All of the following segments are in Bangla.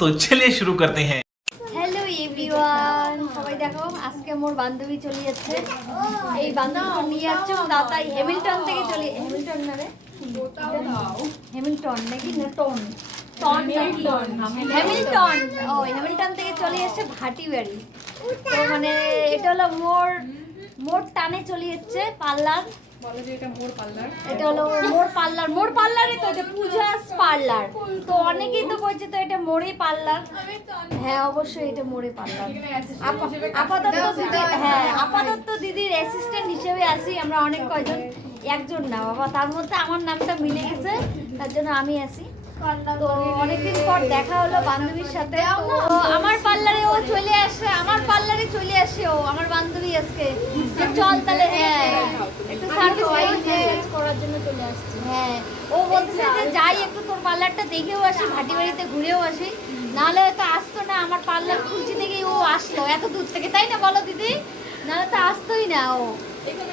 তো চলে শুরু করতে হ্যাঁ। হ্যালো এভরিওয়ান সবাই দেখো আজকে মোর বান্ধবী চলে যাচ্ছে। এই বান্ধবী নিয়ে থেকে চলে হ্যামিল্টন না নাকি? না টন থেকে চলে মানে এটা হলো মোর মোর টানে চলে পার্লার। এটা মোর পার্লার। এটা হলো মোর পার্লার। মোর পার্লারই তো এটা পূজাস পার্লার। তো অনেকেই তো বলছে তো এটা মোরই পার্লার। হ্যাঁ অবশ্যই এটা মোরে পার্লার। আপাতত দিদি হ্যাঁ আপাতত দিদির অ্যাসিস্ট্যান্ট হিসেবে আছি। আমরা অনেক কয়জন? একজন না বাবা। তার মধ্যে আমার নামটা মিলে গেছে। তার জন্য আমি আছি। তো পর দেখা হলো বান্ধবীর সাথে। আমার পার্লারে ও চলে আসে আমার পার্লারে চলে আসে ও আমার বান্ধবী আজকে। চল তাহলে হ্যাঁ। একটু সার্ভিস করার জন্য চলে আসছে। হ্যাঁ ও বলছে যে যাই একটু তোর পার্লারটা দেখেও আসি ভাটি বাড়িতে ঘুরেও আসি। নাহলে তো আসতো না আমার পার্লার খুলছি দেখেই ও আসতো এত দূর থেকে তাই না বলো দিদি? নাহলে তো আসতোই না ও।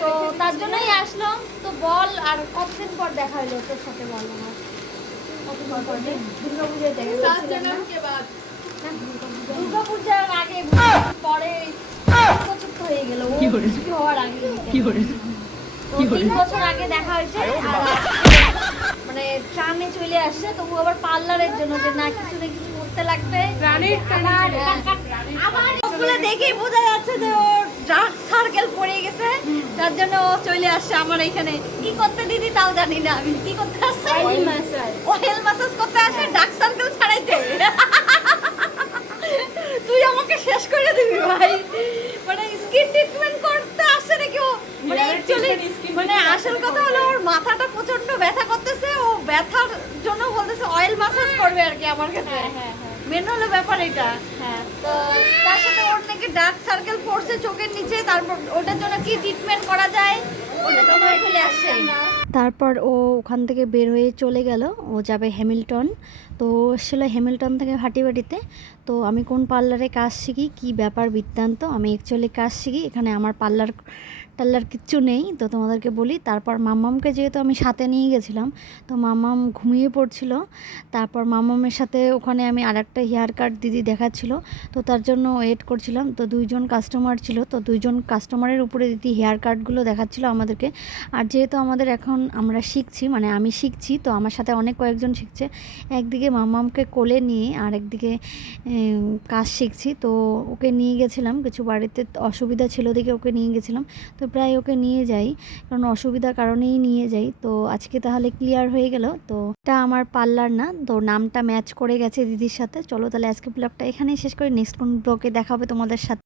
তো তার জন্যই আসলো। তো বল আর কতদিন পর দেখা হলো তোর সাথে বল আমার দেখা হয়ে দেখা মানে ট্রানে চলে আসছে তবু আবার পার্লারের জন্য যে না কিছু না কিছু করতে লাগবে দেখেই বোঝা যাচ্ছে যে ওর ডার্ক সার্কেল পড়ে গেছে। তার জন্য ও চলে আসছে আমার এখানে। কি করতে দিদি তাও জানি না আমি। কি করতে আসছে? অয়েল ম্যাসাজ করতে আসে ডার্ক সার্কেল ছাড়াইতে। তুই আমাকে শেষ করে দিবি ভাই। মানে স্কিন ট্রিটমেন্ট করতে আসছে নাকি ও? মানে অ্যাকচুয়ালি মানে আসল কথা হলো ওর মাথাটা প্রচণ্ড ব্যথা করতেছে ও ব্যথার জন্য বলতেছে অয়েল ম্যাসাজ করবে আর কি আমার কাছে। মেন হলো ব্যাপার এটা। হ্যাঁ। তো তার সাথে ওর নাকি ডার্ক সার্কেল চোখের নিচে, তারপর ওটার জন্য কি ট্রিটমেন্ট করা যায়, ওটা চলে তারপর ও ওখান থেকে বের হয়ে চলে গেল, ও যাবে হ্যামিল্টন তো ছিল হ্যামিল্টন থেকে হাটিবাটিতে তো আমি কোন পার্লারে কাজ শিখি, কি ব্যাপার বৃত্তান্ত, আমি অ্যাকচুয়ালি কাজ শিখি। এখানে আমার পার্লার টার্লার কিচ্ছু নেই। তো তোমাদেরকে বলি, তারপর মাম্মামকে যেহেতু আমি সাথে নিয়ে গেছিলাম, তো মাম্মাম ঘুমিয়ে পড়ছিল। তারপর মাম্মামের সাথে ওখানে আমি আরেকটা হেয়ার কাট দিদি দেখাচ্ছিল, তো তার জন্য ওয়েট করছিলাম। তো দুইজন কাস্টমার ছিল, তো দুইজন কাস্টমারের উপরে দিদি হেয়ার কাটগুলো দেখাচ্ছিল আমাদেরকে। আর যেহেতু আমাদের এখন আমরা শিখছি মানে আমি শিখছি, তো আমার সাথে অনেক কয়েকজন শিখছে। একদিকে মাম্মামকে কোলে নিয়ে আর একদিকে কাজ শিখছি। তো ওকে নিয়ে গেছিলাম, কিছু বাড়িতে অসুবিধা ছিল দেখে ওকে নিয়ে গেছিলাম। তো প্রায় ওকে নিয়ে যাই, কারণ অসুবিধার কারণেই নিয়ে যাই। তো আজকে তাহলে ক্লিয়ার হয়ে গেল। তো এটা আমার পার্লার না, তো নামটা ম্যাচ করে গেছে দিদির সাথে। চলো তাহলে আজকে ব্লগটা এখানেই শেষ করি। নেক্সট কোন ব্লগে দেখাবে তোমাদের সাথে?